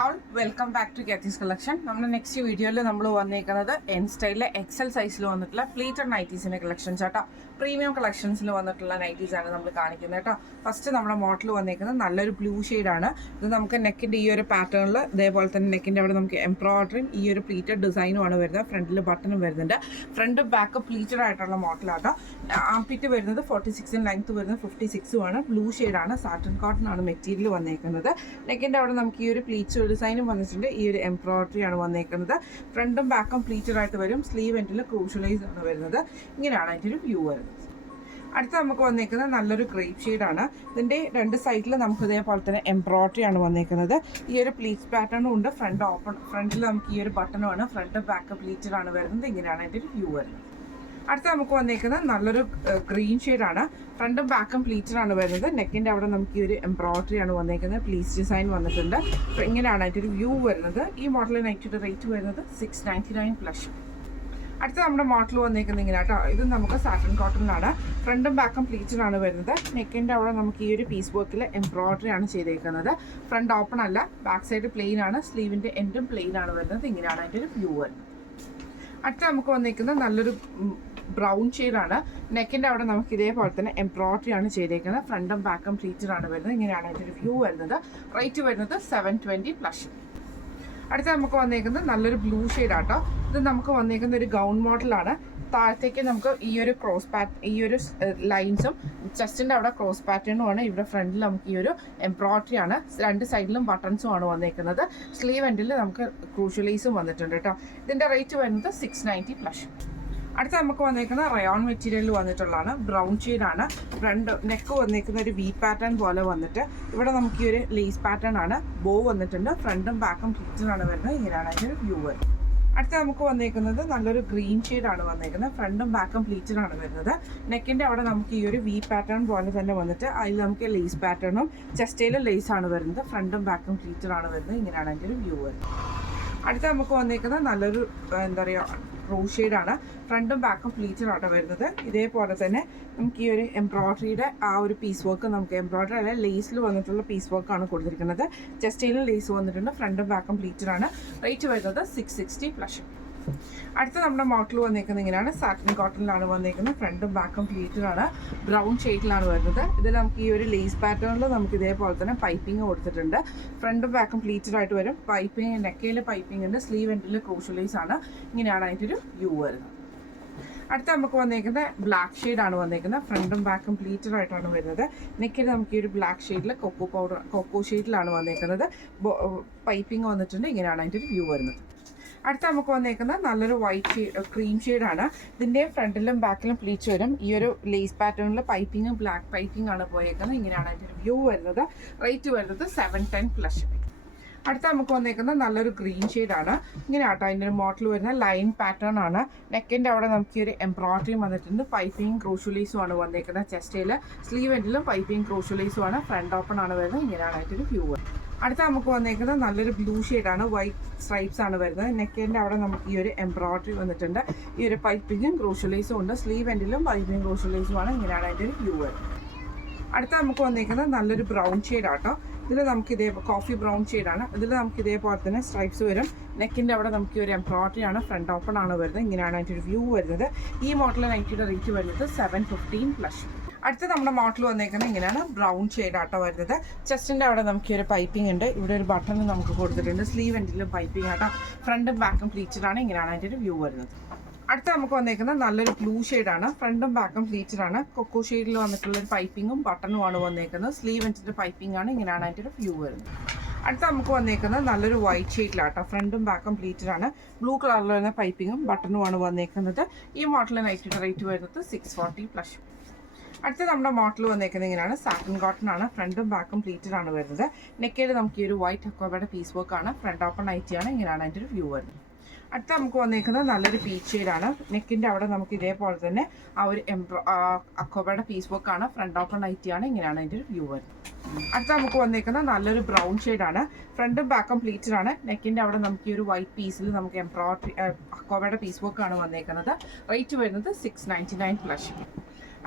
All welcome back to Kathy's collection. നമ്മുടെ next വീഡിയോയിൽ നമ്മൾ വന്നിരിക്കുന്നത് എൻ സ്റ്റൈലിലെ എക്സൽ സൈസിൽ വന്നിട്ടുള്ള പ്ലീറ്റഡ് നൈറ്റീസിൻ്റെ കളക്ഷൻസ് കേട്ടോ. പ്രീമിയം കളക്ഷൻസിൽ വന്നിട്ടുള്ള നൈറ്റീസ് ആണ് നമ്മൾ കാണിക്കുന്നത് കേട്ടോ. ഫസ്റ്റ് നമ്മുടെ മോഡൽ വന്നിരിക്കുന്നത് നല്ലൊരു ബ്ലൂ ഷെയ്ഡാണ്. ഇത് നമുക്ക് നെക്കിൻ്റെ ഈ ഒരു പാറ്റേണിൽ ഇതേപോലെ തന്നെ നെക്കിൻ്റെ അവിടെ നമുക്ക് എംബ്രോയിഡറിയും ഈ ഒരു പ്ലീറ്റഡ് ഡിസൈനുമാണ് വരുന്നത്. ഫ്രണ്ടിൽ ബട്ടണും വരുന്നുണ്ട്. ഫ്രണ്ട് ബാക്ക് പ്ലീറ്റഡ് ആയിട്ടുള്ള മോഡലാട്ടോ. ആംപിറ്റ് വരുന്നത് 46 ലെങ്ത് വരുന്നത് 56 ആണ്. ബ്ലൂ ഷെയ്ഡാണ്. സാറ്റൻ കോട്ടൺ ആണ് മെറ്റീരിയൽ വന്നിരിക്കുന്നത്. നെക്കിൻ്റെ അവിടെ നമുക്ക് ഈ ഒരു പ്ലീറ്റ്സ് ഡിസൈനും വന്നിട്ടുണ്ട്. ഈ ഒരു എംബ്രോയിഡറി ആണ് വന്നിരിക്കുന്നത്. ഫ്രണ്ടും ബാക്കും പ്ലീറ്റഡ് ആയിട്ട് വരും. സ്ലീവ് എൻഡിൽ ക്രൂഷ്യലൈസ് ആണ് വരുന്നത്. ഇങ്ങനെയാണ് അതിൻ്റെ ഒരു വ്യൂ വരുന്നത്. അടുത്ത നമുക്ക് വന്നിരിക്കുന്നത് നല്ലൊരു ഗ്രേപ്പ് ഷെയ്ഡാണ്. ഇതിൻ്റെ രണ്ട് സൈഡിൽ നമുക്ക് ഇതേപോലെ തന്നെ എംബ്രോയിഡറി ആണ് വന്നിരിക്കുന്നത്. ഈ ഒരു പ്ലീറ്റ്സ് പാറ്റേണും ഉണ്ട്. ഫ്രണ്ടിൽ നമുക്ക് ഈ ഒരു ബട്ടണുമാണ്. ഫ്രണ്ട് ബാക്ക് പ്ലീറ്റഡ് ആണ് വരുന്നത്. ഇങ്ങനെയാണ് അതിൻ്റെ ഒരു വ്യൂ വരുന്നത്. അടുത്ത നമുക്ക് വന്നിരിക്കുന്നത് നല്ലൊരു ഗ്രീൻ ഷെയ്ഡാണ്. ഫ്രണ്ടും ബാക്കും പ്ലീറ്റഡ് ആണ് വരുന്നത്. നെക്കിൻ്റെ അവിടെ നമുക്ക് ഈ ഒരു എംബ്രോയിഡറി ആണ് വന്നിരിക്കുന്നത്. പ്ലീറ്റ്സ് ഡിസൈൻ വന്നിട്ടുണ്ട്. ഇങ്ങനെയാണ് അതിൻ്റെ ഒരു വ്യൂ വരുന്നത്. ഈ മോഡലിന് നൈറ്റിയുടെ റേറ്റ് വരുന്നത് 699 പ്ലസ്. അടുത്ത നമ്മുടെ മോഡൽ വന്നിരിക്കുന്നത് ഇങ്ങനെ കേട്ടോ. ഇത് നമുക്ക് സാറ്റൻ കോട്ടണിലാണ്. ഫ്രണ്ടും ബാക്കും പ്ലീറ്റഡ് ആണ് വരുന്നത്. നെക്കിൻ്റെ അവിടെ നമുക്ക് ഈ ഒരു പീസ് വർക്കിൽ എംബ്രോയിഡറി ആണ് ചെയ്തേക്കുന്നത്. ഫ്രണ്ട് ഓപ്പൺ അല്ല, ബാക്ക് സൈഡ് പ്ലെയിൻ ആണ്. സ്ലീവിൻ്റെ എൻഡും പ്ലെയിൻ ആണ് വരുന്നത്. ഇങ്ങനെയാണ് അതിൻ്റെ ഒരു വ്യൂ വരുന്നത്. അടുത്ത നമുക്ക് വന്നിരിക്കുന്നത് നല്ലൊരു ബ്രൗൺ ഷെയ്ഡാണ്. നെക്കിൻ്റെ അവിടെ നമുക്ക് ഇതേപോലെ തന്നെ എംബ്രോയിഡറി ആണ് ചെയ്തേക്കുന്നത്. ഫ്രണ്ടും ബാക്കും പ്ലീറ്റഡ് ആണ് വരുന്നത്. ഇങ്ങനെയാണ് അതിൻ്റെ ഒരു വ്യൂ വരുന്നത്. റേറ്റ് വരുന്നത് 720 പ്ലസ്. അടുത്ത നമുക്ക് വന്നിരിക്കുന്നത് നല്ലൊരു ബ്ലൂ ഷെയ്ഡാട്ടോ. ഇത് നമുക്ക് വന്നിരിക്കുന്ന ഒരു ഗൗൺ മോഡലാണ്. താഴത്തേക്ക് നമുക്ക് ഈ ഒരു ലൈൻസും ചെസ്റ്റിൻ്റെ അവിടെ ക്രോസ് പാറ്റേണുമാണ്. ഇവിടെ ഫ്രണ്ടിൽ നമുക്ക് ഈ ഒരു എംബ്രോയിഡറി ആണ്. രണ്ട് സൈഡിലും ബട്ടൺസും ആണ് വന്നിരിക്കുന്നത്. സ്ലീവ് എൻഡിൽ നമുക്ക് ക്രൂഷ്യലൈസും വന്നിട്ടുണ്ട് കേട്ടോ. ഇതിൻ്റെ റേറ്റ് വരുന്നത് 690 പ്ലസ്. അടുത്ത നമുക്ക് വന്നിരിക്കുന്ന റയോൺ മെറ്റീരിയൽ വന്നിട്ടുള്ളതാണ്. ബ്രൗൺ ഷെയ്ഡാണ്. ഫ്രണ്ട് നെക്ക് വന്നിരിക്കുന്ന ഒരു വി പാറ്റേൺ പോലെ വന്നിട്ട് ഇവിടെ നമുക്ക് ഈ ഒരു ലേസ് പാറ്റേൺ ആണ്. ബോ വന്നിട്ടുണ്ട്. ഫ്രണ്ടും ബാക്കും പ്ലീറ്റഡാണ് വരുന്നത്. ഇങ്ങനെയാണ് അതിൻ്റെ വ്യൂ വരുന്നത്. അടുത്ത നമുക്ക് വന്നിരിക്കുന്നത് നല്ലൊരു ഗ്രീൻ ഷെയ്ഡാണ് വന്നിരിക്കുന്നത്. ഫ്രണ്ടും ബാക്കും പ്ലീറ്റഡാണ് വരുന്നത്. നെക്കിൻ്റെ അവിടെ നമുക്ക് ഈ ഒരു വി പാറ്റേൺ പോലെ തന്നെ വന്നിട്ട് അതിൽ നമുക്ക് ലേസ് പാറ്റേണും ചെസ്റ്റയിൽ ലേസാണ് വരുന്നത്. ഫ്രണ്ടും ബാക്കും പ്ലീറ്റഡാണ് വരുന്നത്. ഇങ്ങനെയാണ് അതിൻ്റെ ഒരു വ്യൂ വരുന്നത്. അടുത്ത നമുക്ക് വന്നിരിക്കുന്നത് നല്ലൊരു എന്താ പറയുക റോസ് ഷെയ്ഡാണ്. ഫ്രണ്ടും ബാക്കും പ്ലീറ്റഡ് ആണ് വരുന്നത്. ഇതേപോലെ തന്നെ നമുക്ക് ഈ ഒരു എംബ്രോയിഡറിയുടെ ആ ഒരു പീസ് വർക്ക് നമുക്ക് എംബ്രോയിഡറി അല്ല ലേസിൽ വന്നിട്ടുള്ള പീസ് വർക്കാണ് കൊടുത്തിരിക്കുന്നത്. ചെസ്റ്റയിലും ലേസ് വന്നിട്ടുണ്ട്. ഫ്രണ്ടും ബാക്കും പ്ലീറ്റഡ് ആണ്. റേറ്റ് വരുന്നത് 660 പ്ലസ്. അടുത്ത നമ്മുടെ മോഡൽ വന്നിരിക്കുന്നത് ഇങ്ങനെയാണ്. സാറ്റിൻ കോട്ടണിലാണ് വന്നിരിക്കുന്നത്. ഫ്രണ്ടും ബാക്കും പ്ലീറ്റഡ് ആണ്. ബ്രൗൺ ഷെയ്ഡിലാണ് വരുന്നത്. ഇതിൽ നമുക്ക് ഈ ഒരു ലേസ് പാറ്റേണിൽ നമുക്ക് ഇതേപോലെ തന്നെ പൈപ്പിംഗ് കൊടുത്തിട്ടുണ്ട്. ഫ്രണ്ടും ബാക്കും പ്ലീറ്റഡ് ആയിട്ട് വരും. പൈപ്പിംഗ് നെക്കയിൽ പൈപ്പിംഗ് ഉണ്ട്. സ്ലീവ് എൻഡിൽ ക്രൂഷ്യലൈസ് ആണ്. ഇങ്ങനെയാണ് അതിൻ്റെ ഒരു വ്യൂ വരുന്നത്. അടുത്ത നമുക്ക് വന്നിരിക്കുന്നത് ബ്ലാക്ക് ഷെയ്ഡാണ് വന്നിരിക്കുന്നത്. ഫ്രണ്ടും ബാക്കും പ്ലീറ്റഡ് ആയിട്ടാണ് വരുന്നത്. നെക്കിൽ നമുക്ക് ഈ ഒരു ബ്ലാക്ക് ഷെയ്ഡിൽ കൊക്കോ ഷെയ്ഡിലാണ് വന്നിരിക്കുന്നത്. പൈപ്പിംഗ് വന്നിട്ടുണ്ട്. ഇങ്ങനെയാണ് അതിൻ്റെ ഒരു വ്യൂ വരുന്നത്. അടുത്ത നമുക്ക് വന്നേക്കുന്നത് നല്ലൊരു ക്രീം ഷെയ്ഡാണ്. ഇതിൻ്റെ ഫ്രണ്ടിലും ബാക്കിലും പ്ലീറ്റ്സ് വരും. ഈ ഒരു ലേസ് പാറ്റേണിൽ പൈപ്പിങ്ങും ബ്ലാക്ക് പൈപ്പിംഗ് ആണ് പോയേക്കുന്നത്. ഇങ്ങനെയാണ് അതിൻ്റെ വ്യൂ വരുന്നത്. റേറ്റ് വരുന്നത് 710 പ്ലസ്. അടുത്ത നമുക്ക് വന്നേക്കുന്നത് നല്ലൊരു ഗ്രീൻ ഷെയ്ഡാണ്. ഇങ്ങനെ ആട്ടോ അതിൻ്റെ ഒരു മോഡൽ വരുന്ന ലൈൻ പാറ്റേൺ ആണ്. നെക്കിൻ്റെ അവിടെ നമുക്ക് ഈ ഒരു എംബ്രോയിഡറിയും വന്നിട്ടുണ്ട്. പൈപ്പിംഗ് ക്രൂഷ്യലൈസും ആണ് വന്നേക്കുന്നത്. ചെസ്റ്റയിൽ സ്ലീവ് എൻഡിലും പൈപ്പിംഗ് ക്രൂഷ്യലൈസും ആണ്. ഫ്രണ്ട് ഓപ്പൺ ആണ് വരുന്നത്. ഇങ്ങനെയാണ് അതിൻ്റെ ഒരു വ്യൂ വരുന്നത്. അടുത്ത നമുക്ക് വന്നിരിക്കുന്നത് നല്ലൊരു ബ്ലൂ ഷെയ്ഡാണ്. വൈറ്റ് സ്ട്രൈപ്സ് ആണ് വരുന്നത്. നെക്കിൻ്റെ അവിടെ നമുക്ക് ഈ ഒരു എംബ്രോയിഡറി വന്നിട്ടുണ്ട്. ഈ ഒരു പൈപ്പിങ്ങും ക്രൂഷ്യലൈസും ഉണ്ട്. സ്ലീവ് എൻഡിലും പൈപ്പിംഗ് ക്രൂഷ്യലൈസും ആണ്. ഇങ്ങനെയാണ് അതിൻ്റെ ഒരു വ്യൂ വരുന്നത്. അടുത്ത നമുക്ക് വന്നിരിക്കുന്നത് നല്ലൊരു ബ്രൗൺ ഷെയ്ഡാട്ടോ. ഇതിൽ നമുക്ക് കോഫി ബ്രൗൺ ഷെയ്ഡാണ്. ഇതിൽ നമുക്ക് ഇതേപോലെ തന്നെ സ്ട്രൈപ്സ് വരും. നെക്കിൻ്റെ അവിടെ നമുക്ക് ഒരു എംബ്രോയിഡറി ആണ്. ഫ്രണ്ട് ഓപ്പൺ ആണ് വരുന്നത്. ഇങ്ങനെയാണ് അതിൻ്റെ ഒരു വ്യൂ വരുന്നത്. ഈ മോഡൽ നൈറ്റിയുടെ റേറ്റ് വരുന്നത് 715 പ്ലസ്. അടുത്ത നമ്മുടെ മോഡൽ വന്നേക്കുന്നത് ഇങ്ങനെയാണ്. ബ്രൗൺ ഷെയ്ഡാട്ടോ വരുന്നത്. ചെസ്റ്റിൻ്റെ അവിടെ നമുക്ക് ഒരു പൈപ്പിംഗ് ഉണ്ട്. ഇവിടെ ഒരു ബട്ടൺ നമുക്ക് കൊടുത്തിട്ടുണ്ട്. സ്ലീവ് എൻഡിലും പൈപ്പിംഗ് ആട്ടോ. ഫ്രണ്ടും ബാക്കും പ്ലീറ്റഡ് ആണ്. ഇങ്ങനെയാണ് അതിൻ്റെ ഒരു വ്യൂ വരുന്നത്. അടുത്ത നമുക്ക് വന്നേക്കുന്നത് നല്ലൊരു ബ്ലൂ ഷെയ്ഡാണ്. ഫ്രണ്ടും ബാക്കും പ്ലീറ്റഡ് ആണ്. കൊക്കോ ഷെയ്ഡിൽ വന്നിട്ടുള്ള ഒരു പൈപ്പിങ്ങും ബട്ടണും ആണ് വന്നേക്കുന്നത്. സ്ലീവ് എൻഡിൻ്റെ പൈപ്പിംഗ് ആണ്. ഇങ്ങനെയാണ് അതിൻ്റെ ഒരു വ്യൂ വരുന്നത്. അടുത്ത നമുക്ക് വന്നേക്കുന്നത് നല്ലൊരു വൈറ്റ് ഷെയ്ഡിലാട്ടോ. ഫ്രണ്ടും ബാക്കും പ്ലീറ്റഡ് ആണ്. ബ്ലൂ കളറിൽ വരുന്ന പൈപ്പിങ്ങും ബട്ടണും ആണ് വന്നേക്കുന്നത്. ഈ മോഡൽ നൈറ്റിയുടെ റേറ്റ് വരുന്നത് 640 പ്ലസ്. അടുത്ത നമ്മുടെ മോഡൽ വന്നേക്കുന്നത് ഇങ്ങനെയാണ്. സാറ്റിൻ കോട്ടൺ ആണ്. ഫ്രണ്ടും ബാക്കും പ്ലീറ്റഡ് ആണ് വരുന്നത്. നെക്കയിൽ നമുക്ക് ഈ ഒരു വൈറ്റ് അക്വാബയുടെ പീസ് വർക്കാണ്. ഫ്രണ്ട് ഓപ്പൺ നൈറ്റിയാണ്. ഇങ്ങനെയാണ് അതിൻ്റെ ഒരു വ്യൂ വരുന്നത്. അടുത്ത നമുക്ക് വന്നിരിക്കുന്നത് നല്ലൊരു പീച്ച് ഷെയ്ഡാണ്. നെക്കിൻ്റെ അവിടെ നമുക്ക് ഇതേപോലെ തന്നെ ആ ഒരു അക്വാബയുടെ പീസ് വർക്കാണ്. ഫ്രണ്ട് ഓപ്പൺ നൈറ്റിയാണ്. ഇങ്ങനെയാണ് അതിൻ്റെ ഒരു വ്യൂ വരുന്നത്. അടുത്ത നമുക്ക് വന്നിരിക്കുന്നത് നല്ലൊരു ബ്രൗൺ ഷെയ്ഡാണ്. ഫ്രണ്ടും ബാക്കും പ്ലീറ്റഡ് ആണ്. നെക്കിൻ്റെ അവിടെ നമുക്ക് ഈ ഒരു വൈറ്റ് പീസിൽ നമുക്ക് എംബ്രോയിഡറി അക്വാബയുടെ പീസ് വർക്കാണ് വന്നിരിക്കുന്നത്. റേറ്റ് വരുന്നത് 699 പ്ലസ്.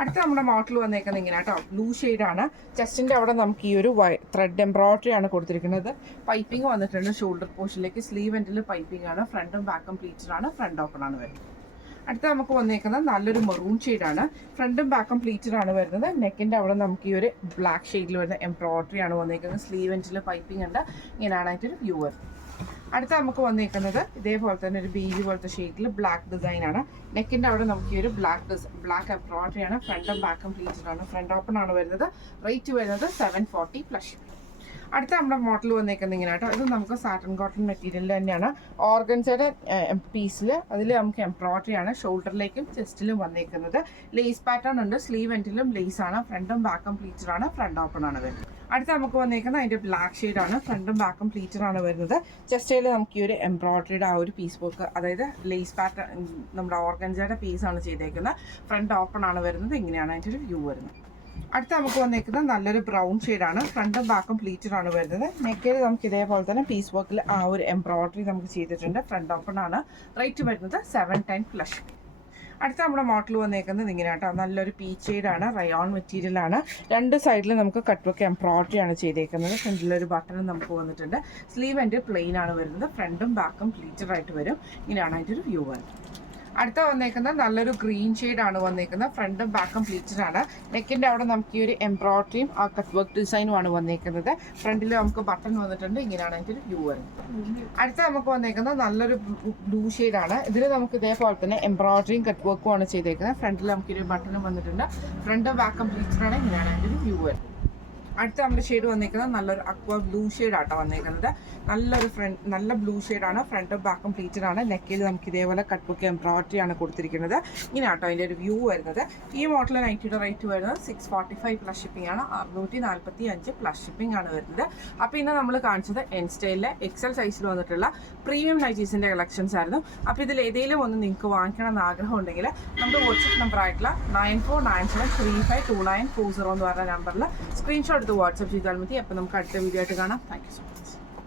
അടുത്ത നമ്മുടെ മോഡൽ വന്നേക്കുന്നത് ഇങ്ങനെ കേട്ടോ, ബ്ലൂ ഷെയ്ഡാണ്. ചെസ്റ്റിൻ്റെ അവിടെ നമുക്ക് ഈ ഒരു ത്രെഡ് എംബ്രോയിഡറി ആണ് കൊടുത്തിരിക്കുന്നത്. പൈപ്പിംഗ് വന്നിട്ടുണ്ട് ഷോൾഡർ പോർഷനിലേക്ക്. സ്ലീവ് എൻഡിൽ പൈപ്പിംഗ് ആണ്. ഫ്രണ്ടും ബാക്കും പ്ലീറ്റഡ് ആണ്. ഫ്രണ്ട് ഓപ്പൺ ആണ് വരുന്നത്. അടുത്ത നമുക്ക് വന്നേക്കുന്നത് നല്ലൊരു മെറൂൺ ഷെയ്ഡാണ്. ഫ്രണ്ടും ബാക്കും പ്ലീറ്റഡ് ആണ് വരുന്നത്. നെക്കിൻ്റെ അവിടെ നമുക്ക് ഈ ഒരു ബ്ലാക്ക് ഷെയ്ഡിൽ വരുന്ന എംബ്രോയിഡറി ആണ് വന്നേക്കുന്നത്. സ്ലീവ് എൻഡിൽ പൈപ്പിംഗ് ഉണ്ട്. ഇങ്ങനെയാണ് അതിൻ്റെ വ്യൂ വരുന്നത്. അടുത്ത നമുക്ക് വന്നേക്കുന്നത് ഇതേപോലെ തന്നെ ഒരു ബീജ് പോലത്തെ ഷെയ്ഡിൽ ബ്ലാക്ക് ഡിസൈൻ ആണ്. നെക്കിൻ്റെ അവിടെ നമുക്ക് ഈ ഒരു ബ്ലാക്ക് എംബ്രോയിഡറി ആണ്. ഫ്രണ്ടും ബാക്കും പ്ലീറ്റഡ് ആണ്. ഫ്രണ്ട് ഓപ്പൺ ആണ് വരുന്നത്. റേറ്റ് വരുന്നത് 740 പ്ലസ്. അടുത്ത നമ്മുടെ മോഡൽ വന്നേക്കുന്നത് ഇങ്ങനെ കേട്ടോ. ഇത് നമുക്ക് സാറ്റൻ കോട്ടൺ മെറ്റീരിയൽ തന്നെയാണ്. ഓർഗൻസയുടെ പീസിൽ അതിൽ നമുക്ക് എംബ്രോയിഡറി ആണ്. ഷോൾഡറിലേക്കും ചെസ്റ്റിലും വന്നേക്കുന്നത്. ലേസ് പാറ്റേൺ ഉണ്ട്. സ്ലീവ് എൻഡിലും ലേസ് ആണ്. ഫ്രണ്ടും ബാക്കും പ്ലീറ്റഡ് ആണ്. ഫ്രണ്ട് ഓപ്പൺ ആണ് വരുന്നത്. അടുത്ത നമുക്ക് വന്നേക്കുന്നത് അതിൻ്റെ ബ്ലാക്ക് ഷെയ്ഡാണ്. ഫ്രണ്ടും ബാക്കും പ്ലീറ്റഡ് ആണ് വരുന്നത്. ചെസ്റ്റിൽ നമുക്ക് ഈ ഒരു എംബ്രോയിഡറിയുടെ ആ ഒരു പീസ് വർക്ക്, അതായത് ലേസ് പാറ്റേൺ നമ്മുടെ ഓർഗൻസയുടെ പീസാണ് ചെയ്തേക്കുന്നത്. ഫ്രണ്ട് ഓപ്പൺ ആണ് വരുന്നത്. ഇങ്ങനെയാണ് അതിൻ്റെ ഒരു വ്യൂ വരുന്നത്. അടുത്ത നമുക്ക് വന്നേക്കുന്നത് നല്ലൊരു ബ്രൗൺ ഷെയ്ഡാണ്. ഫ്രണ്ടും ബാക്കും പ്ലീറ്റഡ് ആണ് വരുന്നത്. നെക്കിൽ നമുക്ക് ഇതേപോലെ തന്നെ പീസ് വർക്കിൽ ആ ഒരു എംബ്രോയിഡറി നമുക്ക് ചെയ്തിട്ടുണ്ട്. ഫ്രണ്ട് ഓപ്പൺ ആണ്. റേറ്റ് വരുന്നത് 710 പ്ലസ്. അടുത്ത നമ്മുടെ മോഡൽ വന്നേക്കുന്നത് ഇങ്ങനെ കേട്ടോ, നല്ലൊരു പീച്ച് ഷെയ്ഡാണ്. റയോൺ മെറ്റീരിയൽ ആണ്. രണ്ട് സൈഡിൽ നമുക്ക് കട്ട് വർക്ക് എംബ്രോയിഡറി ആണ് ചെയ്തേക്കുന്നത്. ഫ്രണ്ടിലൊരു ബട്ടൺ നമുക്ക് വന്നിട്ടുണ്ട്. സ്ലീവ് എൻ്റെ പ്ലെയിൻ ആണ് വരുന്നത്. ഫ്രണ്ടും ബാക്കും പ്ലീറ്റഡ് ആയിട്ട് വരും. ഇങ്ങനെയാണ് അതിൻ്റെ ഒരു വ്യൂ വരുന്നത്. അടുത്ത വന്നേക്കുന്നത് നല്ലൊരു ഗ്രീൻ ഷെയ്ഡാണ് വന്നേക്കുന്നത്. ഫ്രണ്ടും ബാക്കും പ്ലീറ്റഡ് ആണ്. നെക്കിൻ്റെ അവിടെ നമുക്ക് ഈ ഒരു എംബ്രോയിഡറിയും ആ കട്ട് വർക്ക് ഡിസൈനുമാണ് വന്നേക്കുന്നത്. ഫ്രണ്ടിൽ നമുക്ക് ബട്ടൺ വന്നിട്ടുണ്ട്. ഇങ്ങനെയാണ് അതിൻ്റെ ഒരു വ്യൂ വരുന്നത്. അടുത്ത നമുക്ക് വന്നേക്കുന്നത് നല്ലൊരു ബ്ലൂ ഷെയ്ഡാണ്. ഇതിൽ നമുക്ക് ഇതേപോലെ തന്നെ എംബ്രോയിഡറിയും കട്ട് വർക്കും ആണ് ചെയ്തേക്കുന്നത്. ഫ്രണ്ടിൽ നമുക്കൊരു ബട്ടണും വന്നിട്ടുണ്ട്. ഫ്രണ്ടും ബാക്കും പ്ലീറ്റഡ് ആണ്. ഇങ്ങനെയാണ് അതിൻ്റെ ഒരു വ്യൂ വരുന്നത്. അടുത്ത നമ്മുടെ ഷെയ്ഡ് വന്നേക്കുന്നത് നല്ലൊരു അക്വ ബ്ലൂ ഷെയ്ഡാട്ടോ വന്നേക്കുന്നത്. നല്ല ബ്ലൂ ഷെയ്ഡാണ്. ഫ്രണ്ടും ബാക്കും പ്ലീറ്റഡ് ആണ്. നെക്കിൽ നമുക്ക് ഇതേപോലെ കട്ട് ബുക്ക് എംബ്രോയിഡറി ആണ് കൊടുത്തിരിക്കുന്നത്. ഇങ്ങനെ ആട്ടോ അതിൻ്റെ ഒരു വ്യൂ വരുന്നത്. ഈ മോഡൽ നൈറ്റിയുടെ റേറ്റ് വരുന്നത് 645 പ്ലസ് ഷിപ്പിംഗ് ആണ്. 645 പ്ലസ് ഷിപ്പിംഗ് ആണ് വരുന്നത്. അപ്പോൾ ഇന്ന് നമ്മൾ കാണിച്ചത് എൻ സ്റ്റൈലിലെ എക്സൽ സൈസിൽ വന്നിട്ടുള്ള പ്രീമിയം നൈറ്റീസിൻ്റെ കളക്ഷൻസ് ആയിരുന്നു. അപ്പോൾ ഇതിൽ ഏതെങ്കിലും ഒന്ന് നിങ്ങൾക്ക് വാങ്ങിക്കണം എന്ന് ആഗ്രഹം ഉണ്ടെങ്കിൽ നമ്മുടെ വാട്സപ്പ് നമ്പർ ആയിട്ടുള്ള 9497352940 എന്ന് പറഞ്ഞ നമ്പറിൽ സ്ക്രീൻഷോട്ട് എടുത്ത് വാട്സപ്പ് ചെയ്താൽ മതി. അപ്പോൾ നമുക്ക് അടുത്ത വീഡിയോ ആയിട്ട് കാണാം. Thank you so much.